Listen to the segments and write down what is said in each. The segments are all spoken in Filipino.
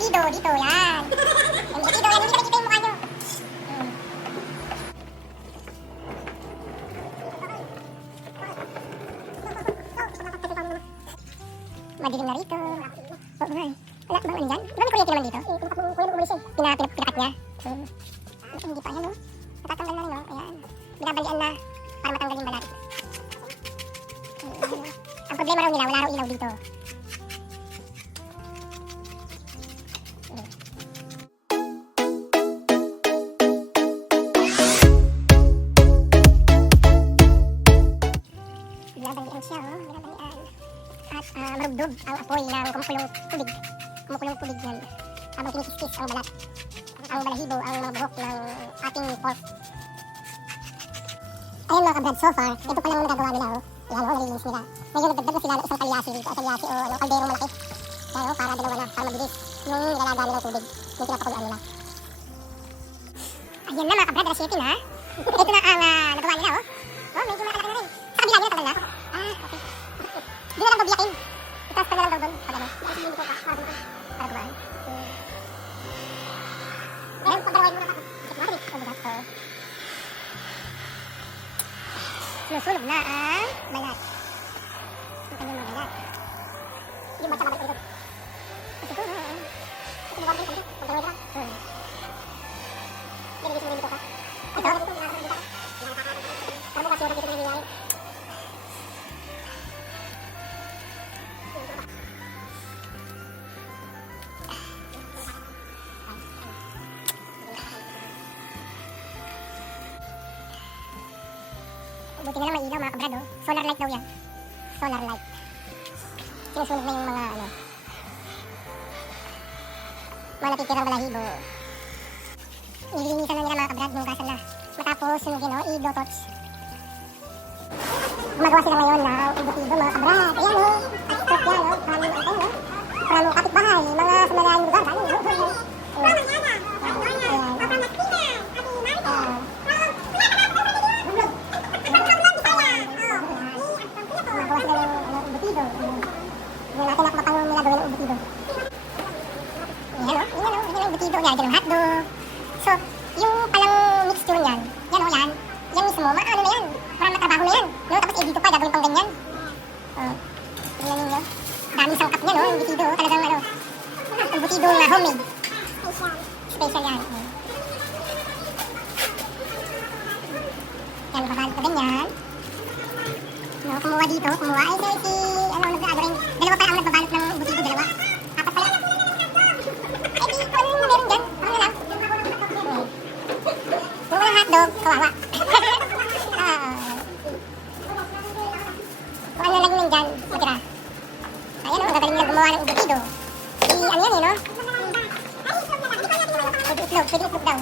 embutido dito, yan. Embutido, yan, hindi nakikita yung mukha nyo. Madilim na rito. Oo nga. Wala bang ano dyan? Wala may kuryente naman dito. Kuya nung umalis eh. Pinakat niya. Hindi pa yan o. Natatanggal na rin o. Ayan. Binabalian na para matanggal yung balat. Ang problema raw nila, wala raw ilaw dito. Binabalian siya o. Binabalian. At marugdog ang apoy ng kumukulong tubig. Kumukulong tubig yan. Habang kinikiskis ang balat, ang balahibo, ang mga buhok ng ating pork. Ayun mga kabrad, so far, ito pa lang ang nagagawa nila. Yan o, nalilinis nila. Ngayon nagdagdag na sila ng isang kalyasi dito. Kalyasi o kalderong malaki. Yan o, para dalawa na, para mabilis yung nilalaga nilang tubig. Yung pinapakuluan nila. Ayan na mga kabrad, alas 7 na. Ito na ang nagawa nila o. Oh, medyo makalaki na rin. Sa kabila nila tagal na. Okay. Di na lang daw biyakin. Itaas pa na lang daw doon. Pag ano. Hindi ko pa. Para gawaan. Ngayon, pagdarawain mo na ako. Makinig. Ang bigat. Sinusunog na ang balat. Ang kanyang mga balat. Yung bata kabalik ulit. Ito na. Ito mo gawin kami. Pagdarawain lang. Nilagis mo rin dito ka. Ito. Para bukas yung dito na nangyayari. Buti na lang may ilaw mga kabrad oh. Solar light daw yan. Solar light. Sinusunog na yung mga ano. Mga natitirang balahibo. Nililinisan na nila mga kabrad. Hugasan na. Matapos sunugin oh. I-blowtorch. Gumagawa sila ngayon ng embutido mga kabrad. Ayan oh. At stop yan oh. From kapitbahay. Mga sa malayang lugar. Yan, hotdog. So, yung palang mixture niyan, yan o yan, yan mismo, maano na yan, parang matrabaho na yan. No? Tapos dito pa, gagawin pang ganyan. Tingnan ninyo. Dami sangkap niya, no? Yung butido, talagang ano, yung butido na homemade. Special yan. Yan, nakabalot na ganyan. No, kumuha dito, kumuha. Ay, si, ano, nag-aaring, dalawa pa ang nagbabalot ng butido, dalawa. Apat pala. Hotdog, kawawa. Kung ano lang yun dyan, matira. Ayan o, gagaling nilang gumawa ng embutido. Ano yan eh, no? Pwede itlog daw.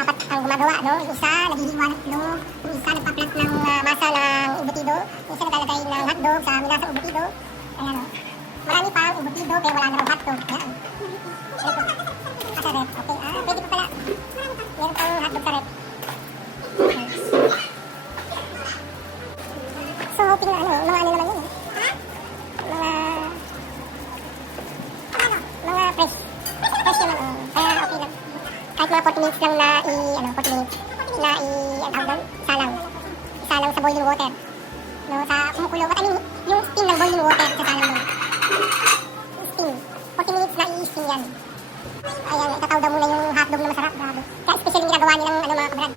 Apat ang gumagawa, no? Yung isa, naghihiwa ng itlog. Yung isa, nagpa-plant ng masa ng embutido. Yung isa, naglalagay ng hotdog sa minasang embutido. Ayan o. Marami pa ang embutido, pero wala na raw hotdog. Ayan. Ito. Sa rep. Okay. Pwede pa pala. Meron pang hotdog sa rep. So, hoping na ano, mga ano naman yun eh. Mga fresh. Fresh naman, oh. Kaya okay lang. Kahit mga 40 minutes lang na 40 minutes na salang sa boiling water. No, sa kumukulo. What I mean, yung steam ng boiling water sa salang mo. Steam. 40 minutes na i-steam yan. Ayan, itataw daw muna yung hotdog na masarap. Grabe. Kaya especially ginagawa nilang mga kabrad.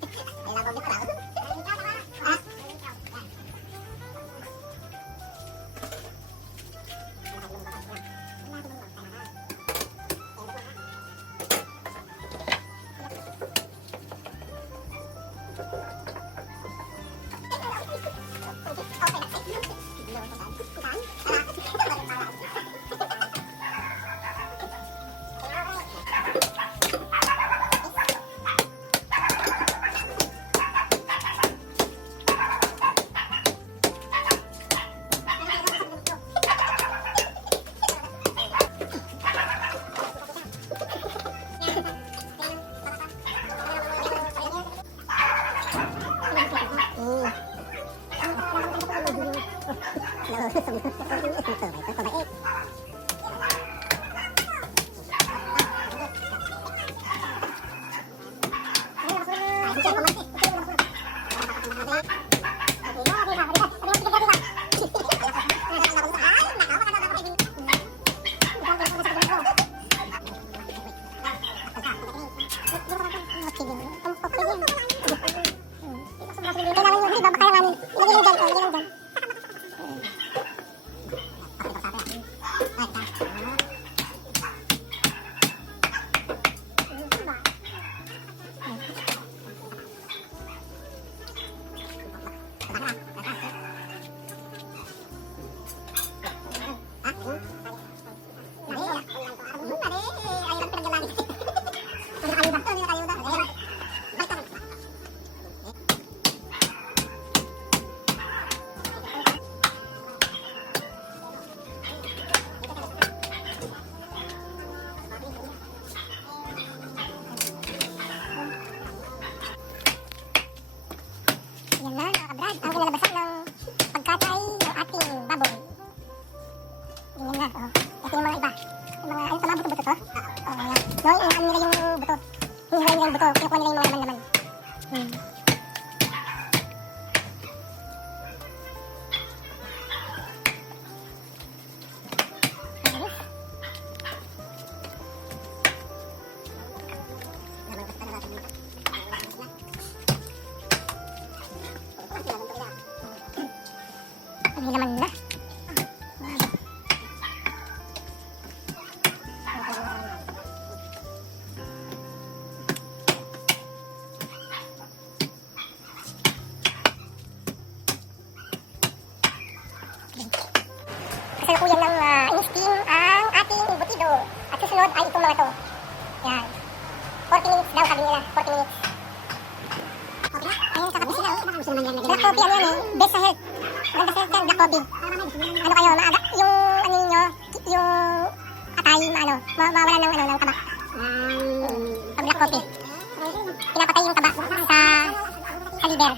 Ito? Oo, yan. No, ano nila yung buto. Hinihiwa nila yung buto. Kinukuha nila yung mga laman-laman. May laman na. Kasalukuyan ng in-steam ang ating embutido. At susunod ay itong mga to. Yan. 40 minutes daw sabi nila. 40 minutes. Ayun, kakapi sila. Black coffee, ano yan eh. Best sa health. Maganda sa health yan, black coffee. Ano kayo, maaga, yung ano ninyo, yung atay, mawala ng tabak. Pag black coffee. Pinapatay yung tabak sa liver.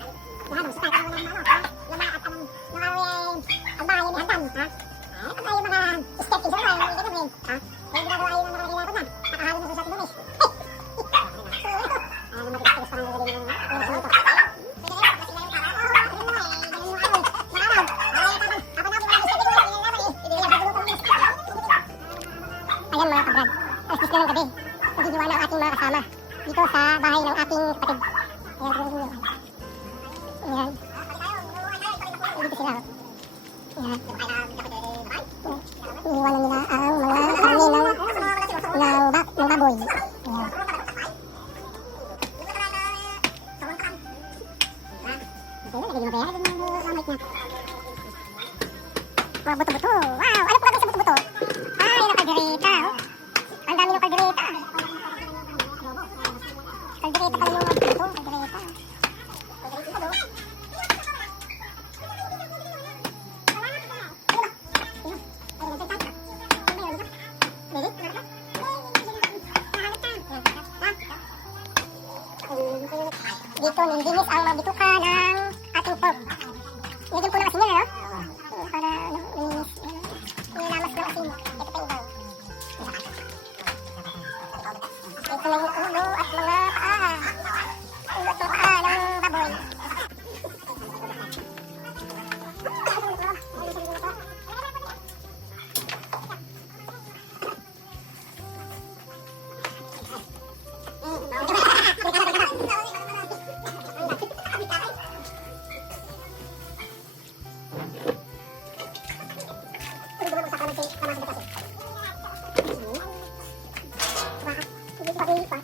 Ayan mga kabrad, alas 10 na ng gabi. Nagigiwa na ang ating mga kasama dito sa bahay ng ating kapatid. Ayan, dito sila. Ayan. Iniwanan nila ang mga karne ng baboy. Ayan. Mga buto-buto. Wow! Ano po natin sa buto-buto? Yung kaldereta. Oh. Ang dami ng kaldereta. Kaldereta pala yung mga buto. Kaldereta. Dito, nilinis ang mga bituka ng ating pork. Nilagyan po ng asin yan, para nilinis. Nilamas ng asin. Ito pa ibaw. Ito na yung ulo at mga paa. Ulo at mga paa ng baboy. Hindi pa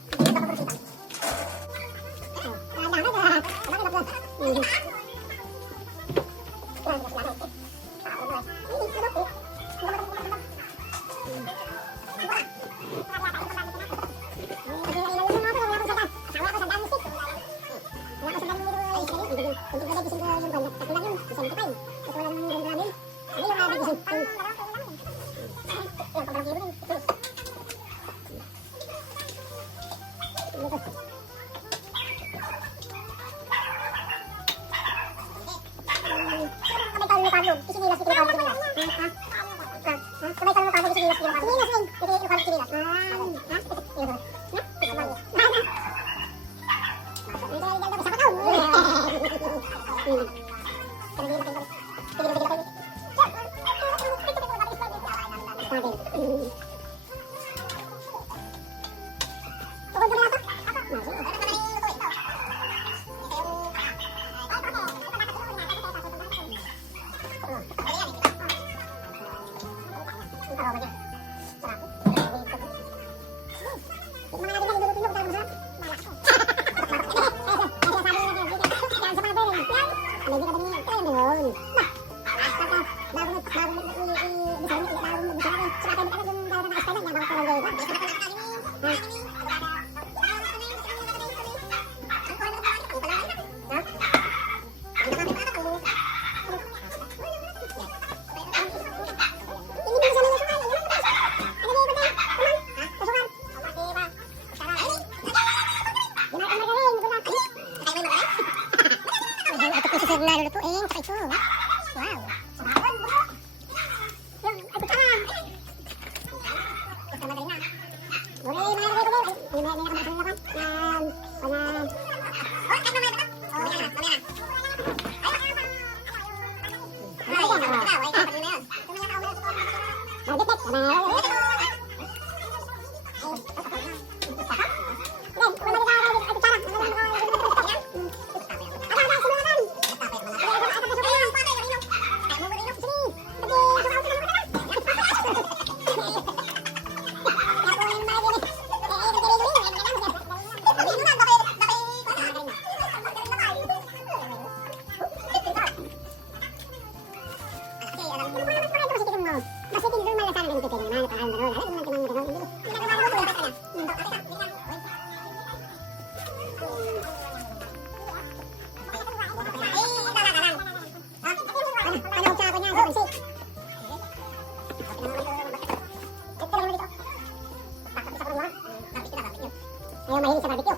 Ayaw mahilig sa barbecue.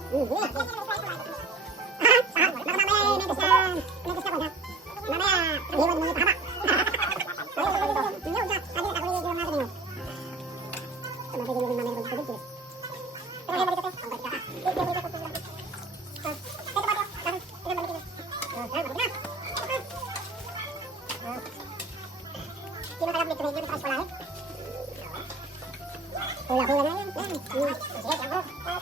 Mamaya, hiwan mo yung pahaba. Hula-hula na yan. Sige, ako. Ito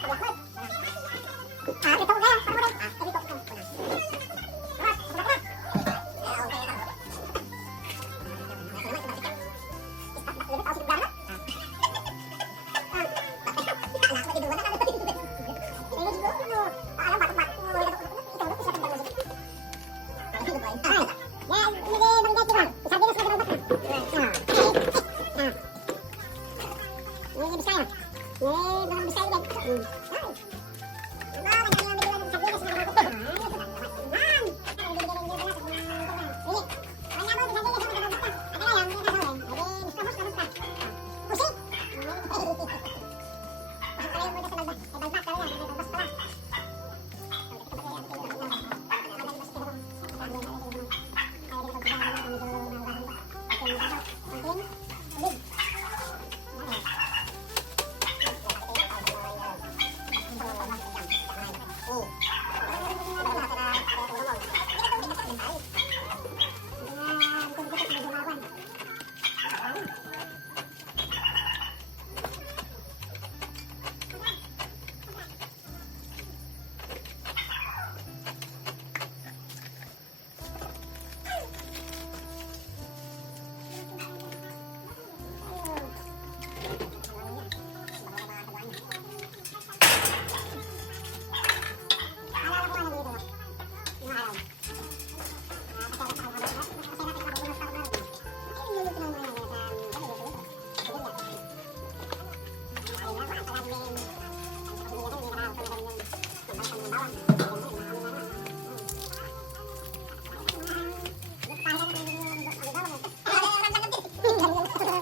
ko kaya.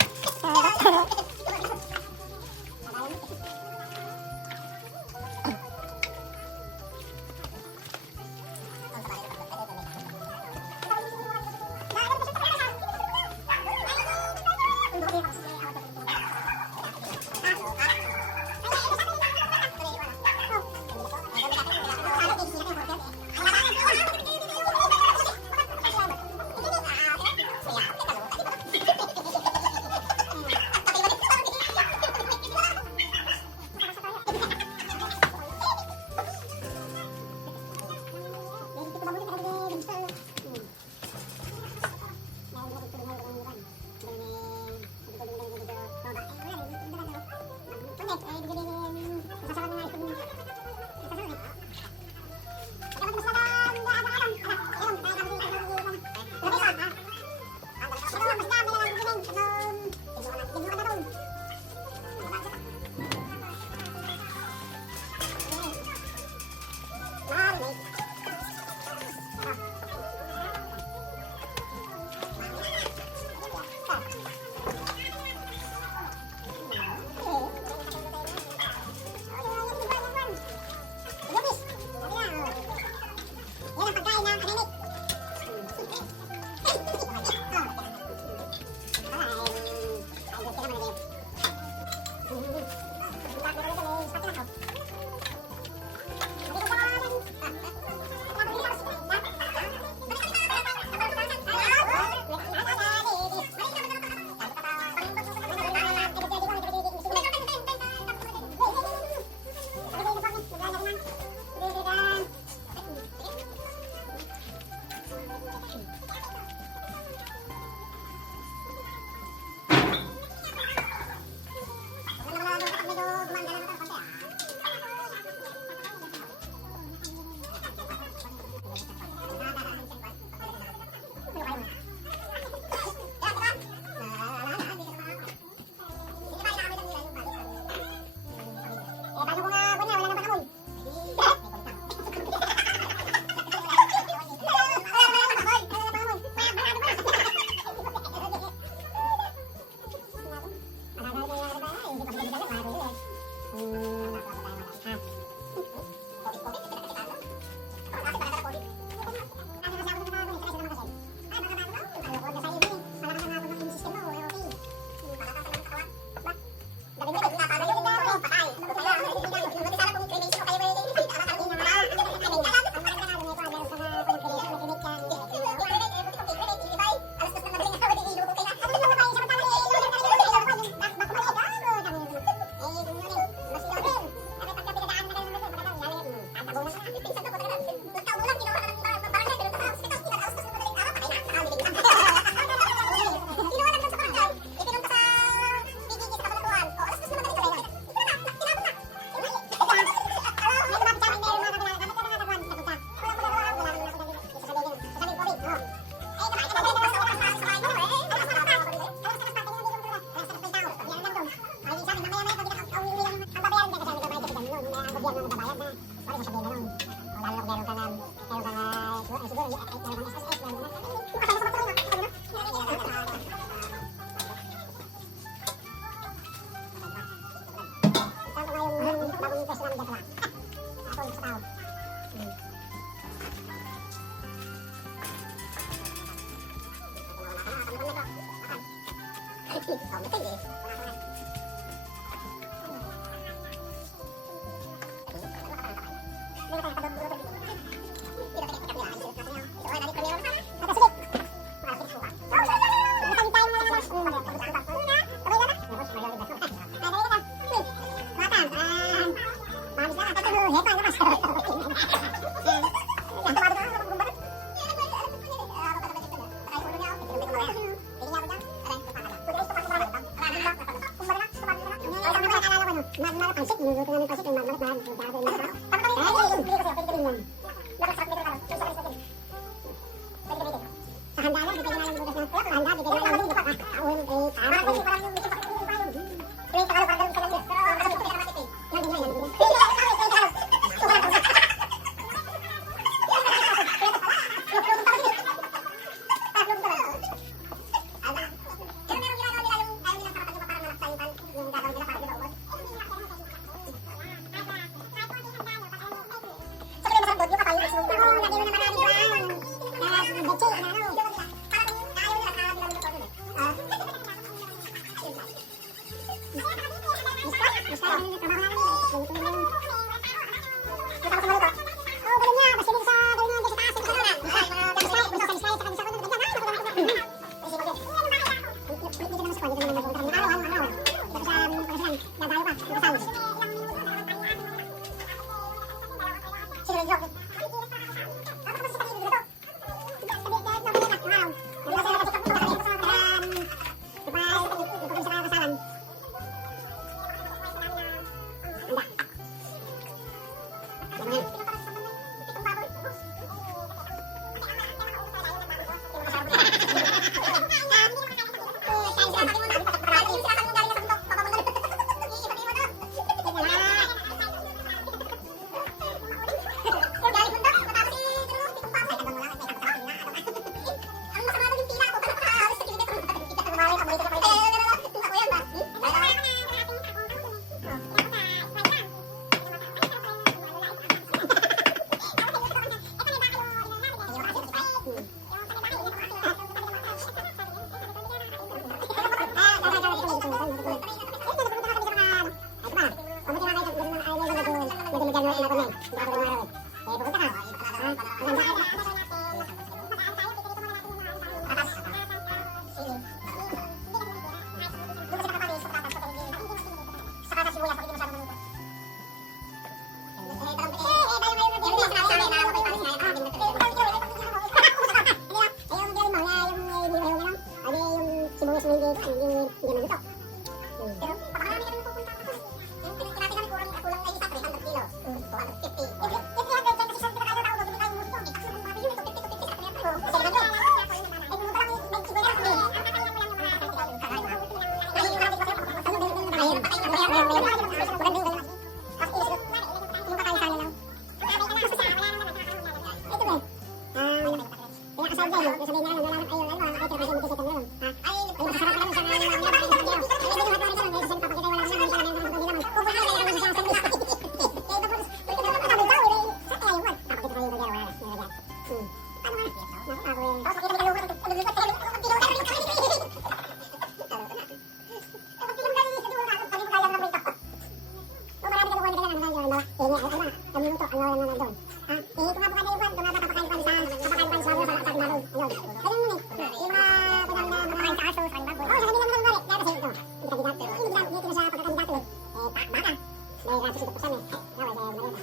May rato siya po sana. Nawal kaya wala.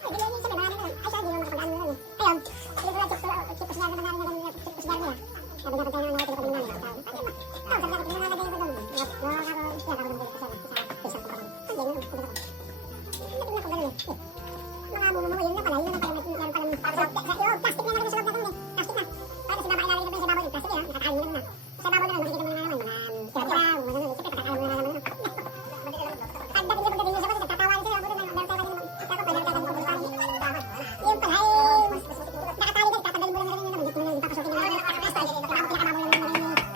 Ay, di mo sabi ba na. Ay, sabi mo makapag-ano na. Ayun. Hindi ko lang chip na naman na chip na niya. Sabi dapat tayo na ito ko din na. Sabi dapat na nalagay ko doon. Mga bumama yun na pala, yun na pala, yan pala, plastic na naman sa loob na doon eh, plastic na. Para sa baba ilalagay na sa baba yung plastic eh, nakakain mo na. Sa baba na lang, makikita mo na naman, mga tira-tira, mga ganun, siyempre pakakain mo na naman. Pag dating sa pagdating sa baba, nagtatawanan sila, buto na, yung pala nakatali din, tatanggalin mo lang na rin yun naman, hindi mo na ipapasukin na naman, pinakababo lang naman yung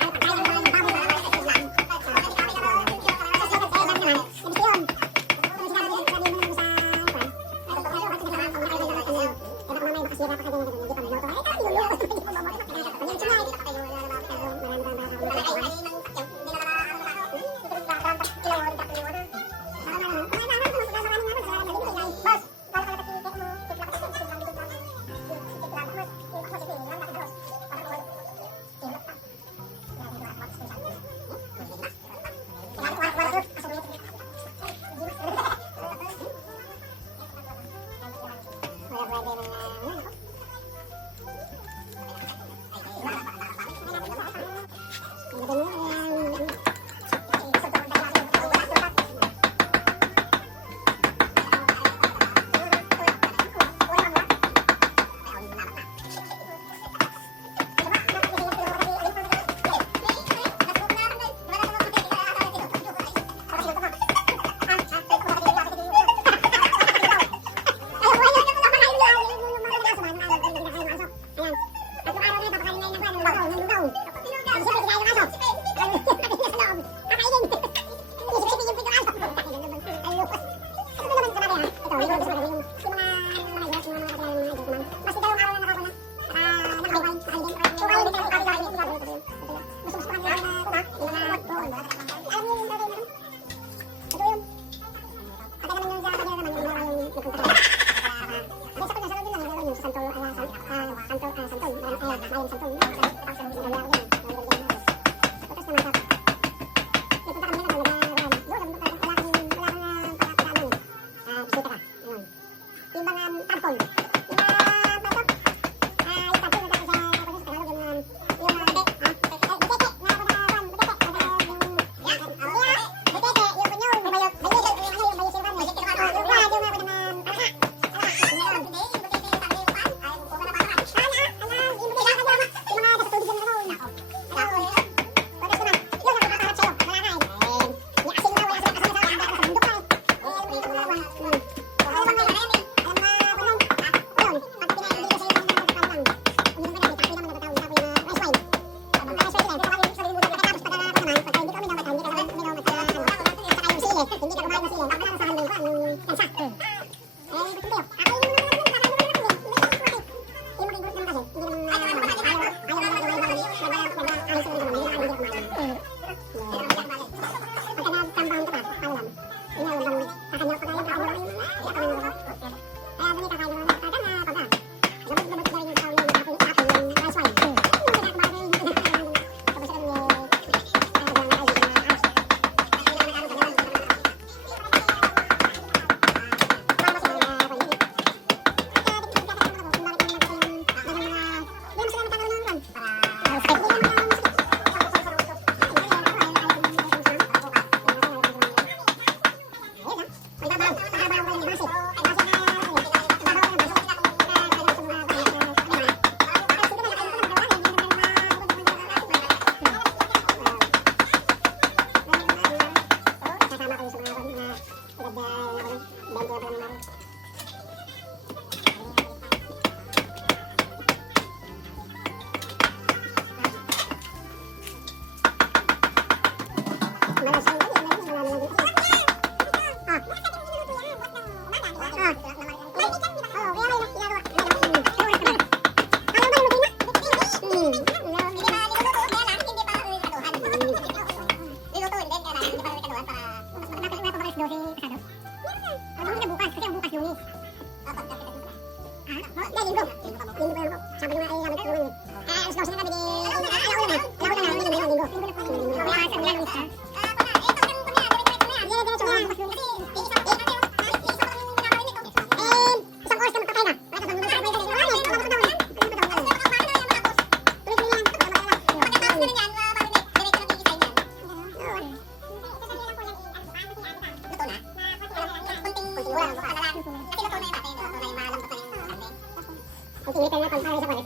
Initan na kung paano sa kwan.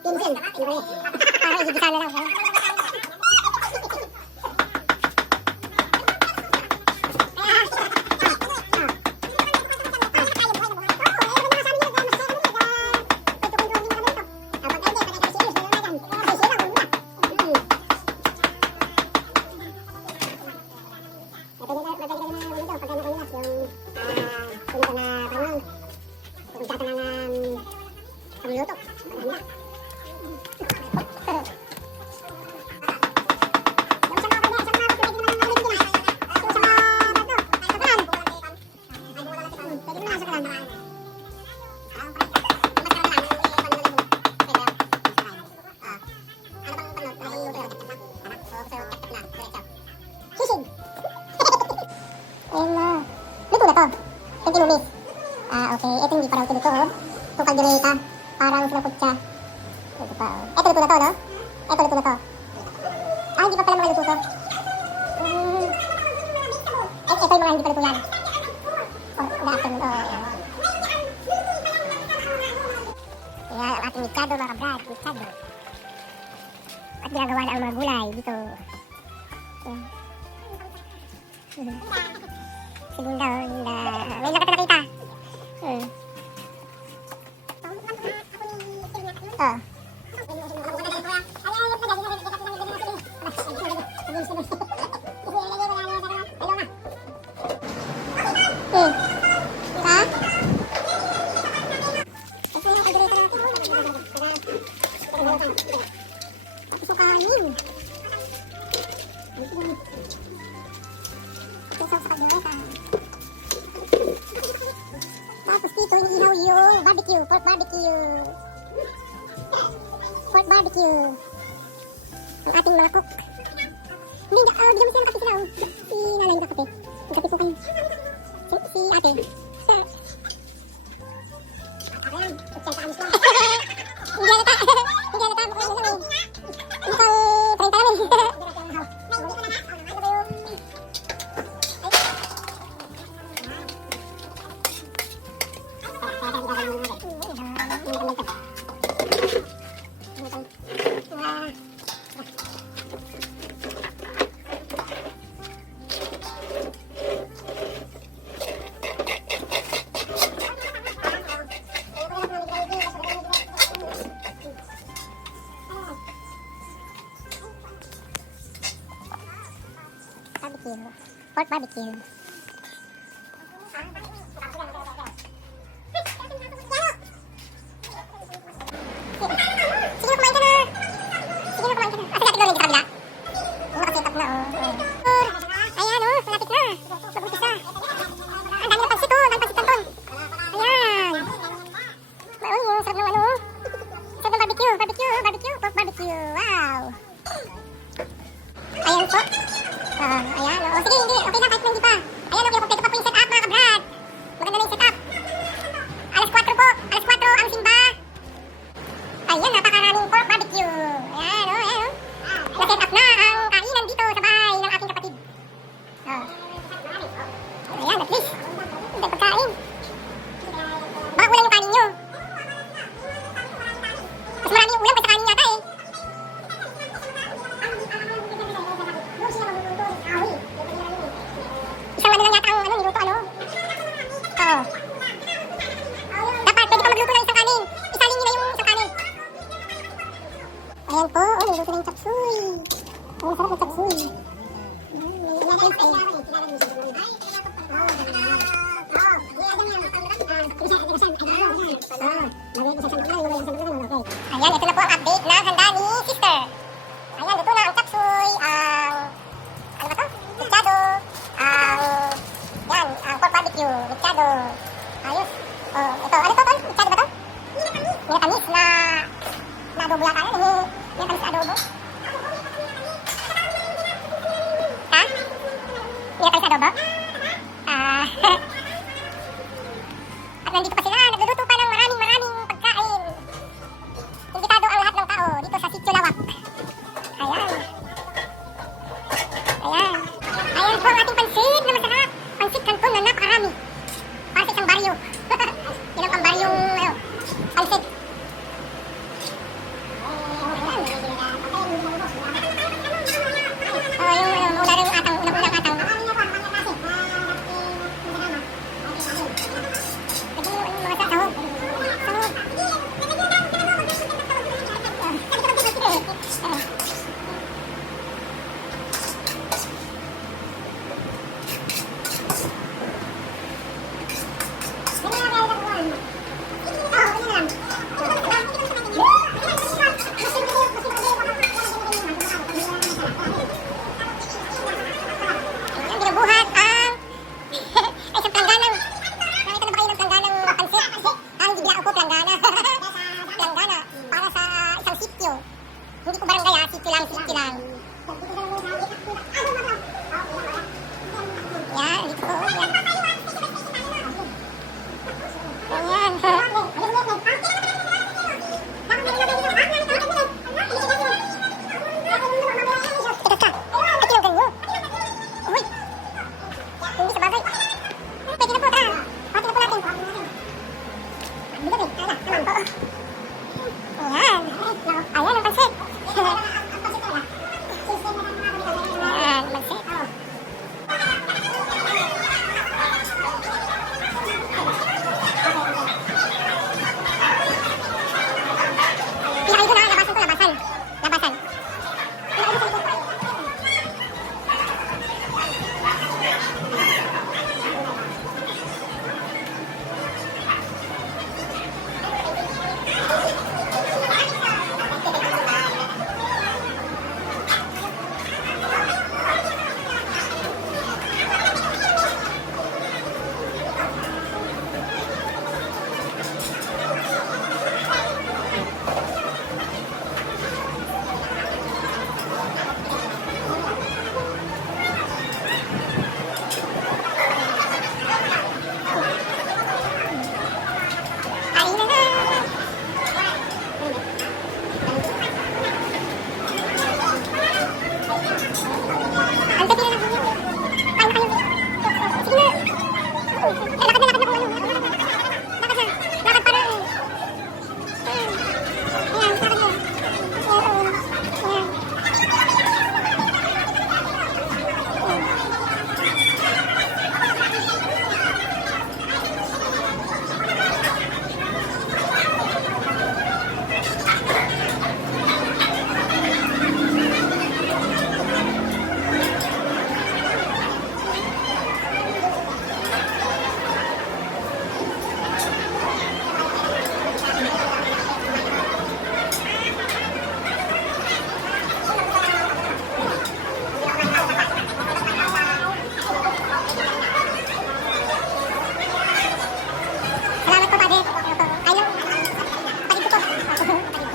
Pinsin. Para igigisa na lang. Ayun na. Luto na to. 20 minutes. Okay. Ito hindi pa raw luto, oh. Itong kaldereta. Parang sinapot siya. Ito pa, oh. Ito luto na to, no? Ito luto na to. Hindi pa pala mga luto to. Ito yung mga hindi pa luto yan. Afternoon, Ayan, ang ating mikado, mga kabrad. Mikado. At ginagawa na ang mga gulay dito. Ayan. Sige daw, may lang ka nakita. Tapos dito, inihaw yung barbecue, pork barbecue. Pork barbecue. Ang ating mga cook. Hindi naman sila nakape sila, oh. Si nanay nakape. Nakape po kayo. Si ate. Siya. Ako yan. Tutsan sa amis lang. Hindi halata. Hindi halata. Mukhang ano lang eh. Mukhang 30 lang eh. Barbecue. Pork barbecue. Sige na, kumain ka na. Sige na, kumain ka na. Kasi natin sa kabila. Nakasitap na, Ayan, malapit na. Mabutis na. Ang dami ng pansit, Ang dami ng pansit kanton. Ayan. Sarap ng sarap ng barbecue. Barbecue. Pork barbecue. Wow. Ayan po. Ayan, sige, hindi. Okay na, kahit na hindi pa. Ayan, kompleto pa po yung setup, mga kabrad. Maganda na yung setup. Alas 4 po. Alas 4 ang simba. Ayan, napakaraming pork barbecue. Ayan, ayan. Na-setup na ang kainan dito sa bahay ng aking kapatid. Ayan, at least. Hindi pagkain. Baka kulang yung kanin nyo. Mas marami yung ulam kaysa kanin yata eh. Isang ano lang yata ang niluto, Oo. Dapat, pwede pa magluto ng isang kanin. Isalin nyo na yung isang kanin. Ayan po, niluto na yung chapsuy. Ang sarap ng chapsuy. Ayan, ito na po ang update na handa ni sister. Ayan, luto na ang chapsuy, ano ba to? Mechado, ang pork barbecue, mechado. Ayos. Ito, ano to, tol? Mechado ba to? Minatamis na adobo yata yun. Minatamis na adobo. Ha? Minatamis na adobo? At nandito pa sila, nagluluto pa ng maraming pagkain. Imbitado ang lahat ng tao dito sa Sitio Lawak. Ayan. Ayan po ang ating pansit na masarap. Pansit kanton na napakarami. Para sa isang baryo. Yan ang pambaryong pansit. Lakad na kung ano. Lakad na. Lakad para. Ayan, lakad na. Ayan. Salamat po, Padre. Ay lang. Pagid ko po. Welcome, welcome.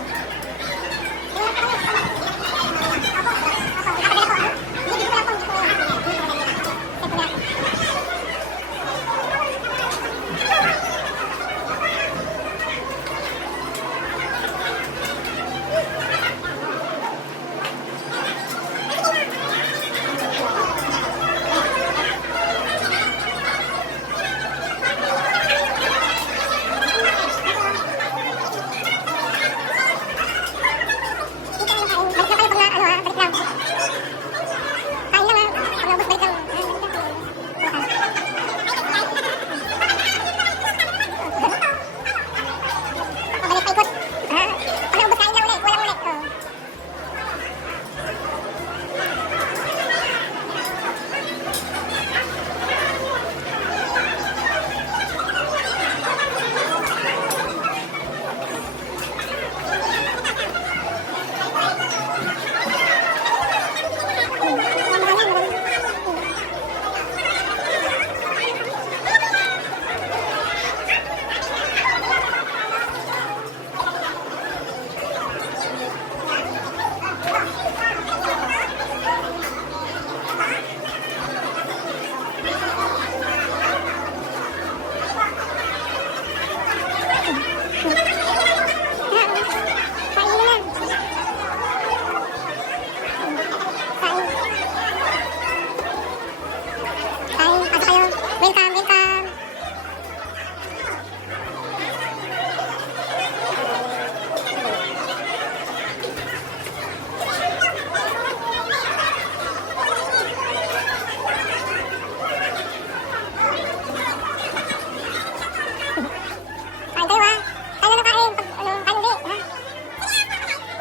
Kain kayo ha. Kain na kain. Pag ano, kain ulit ha.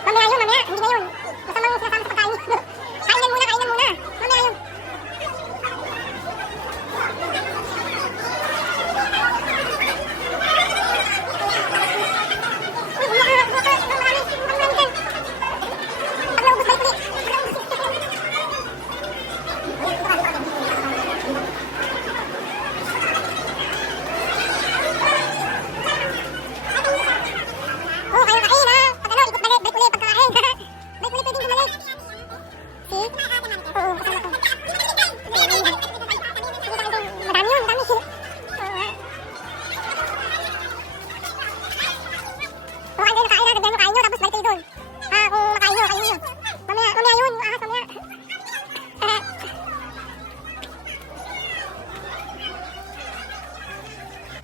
Mamaya yun, mamaya. Hindi ngayon. Masamang sinasama sa pagkain. Kainan muna, kainan muna. Mamaya yun.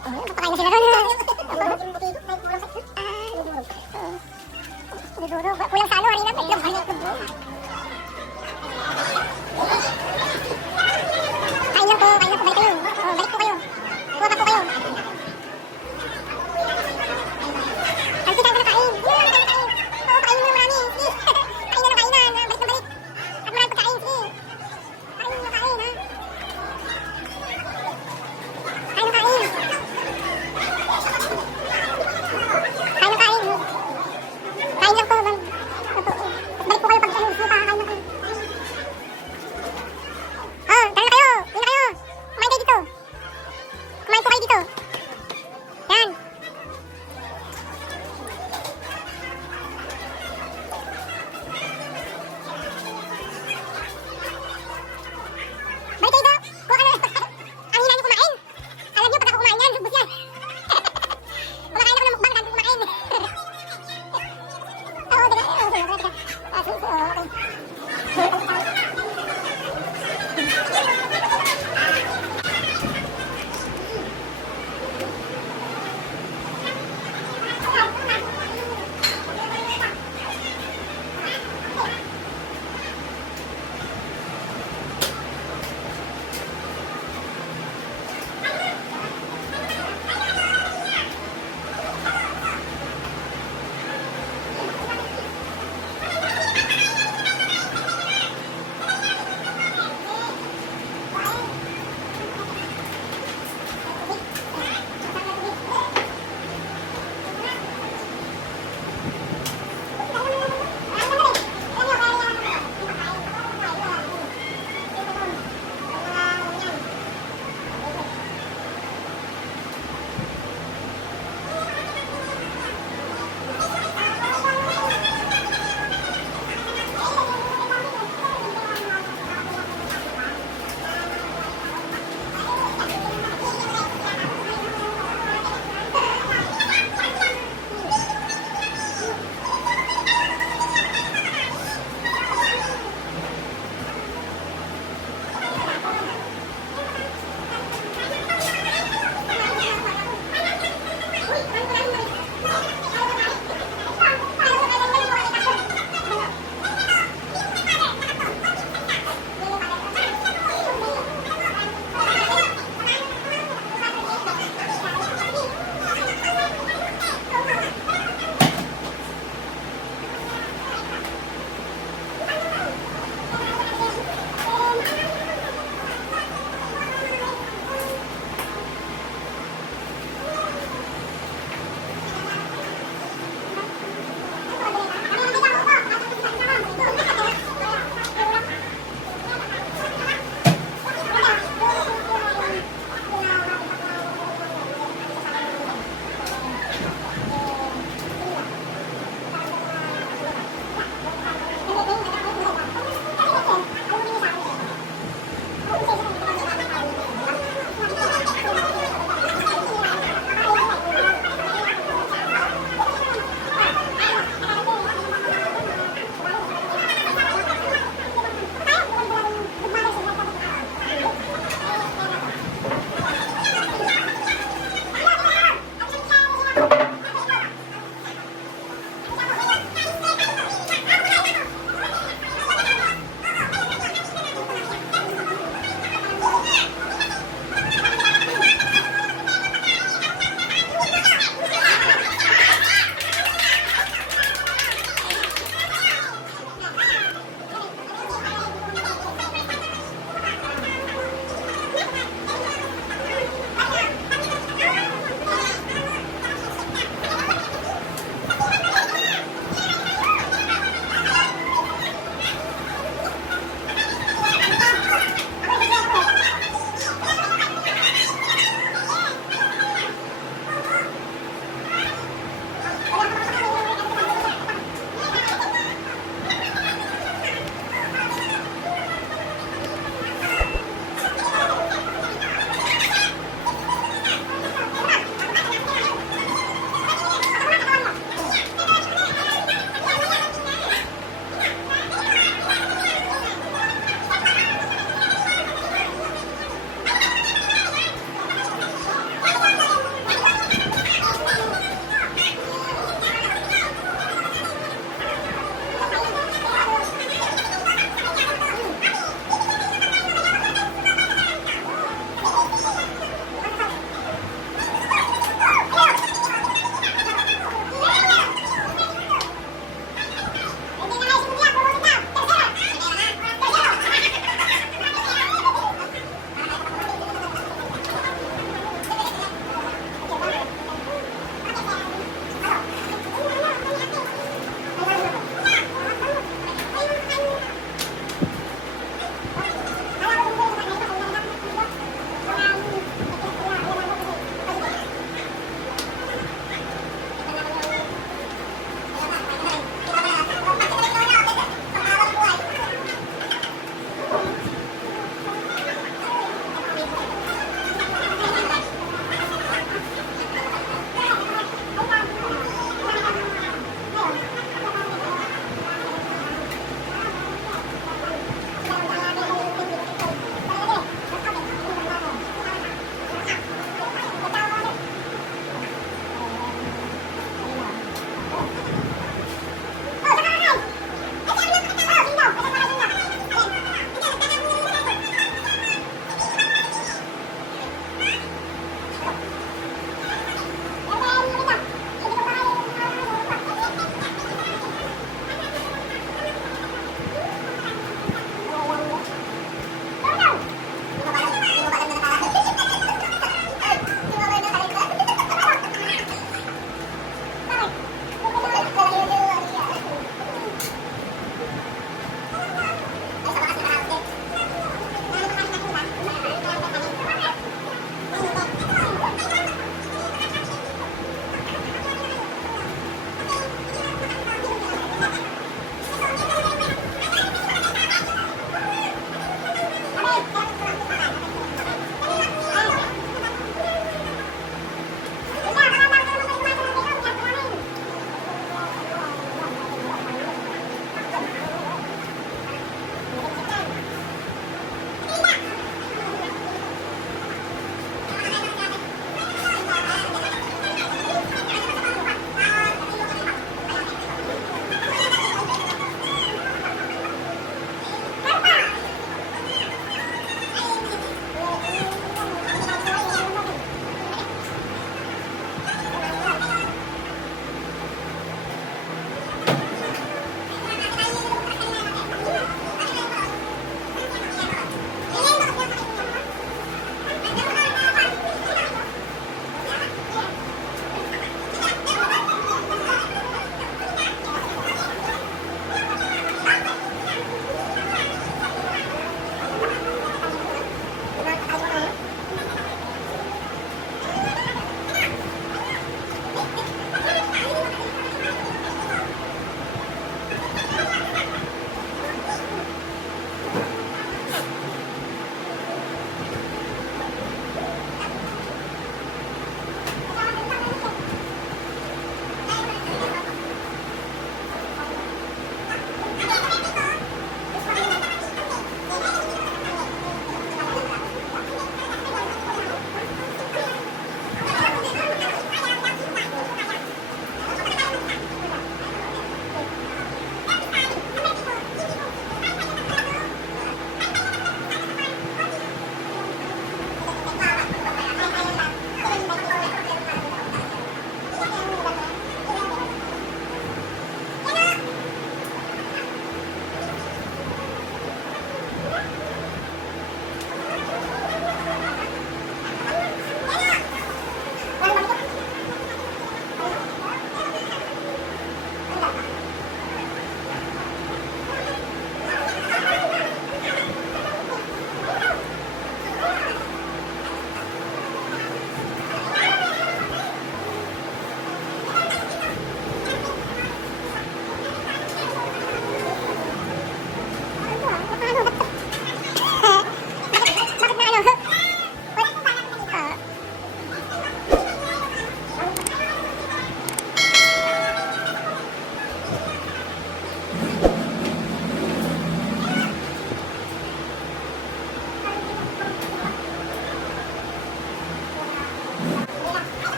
Papakain na sila doon. Kulang sa ano, harina. May itlog.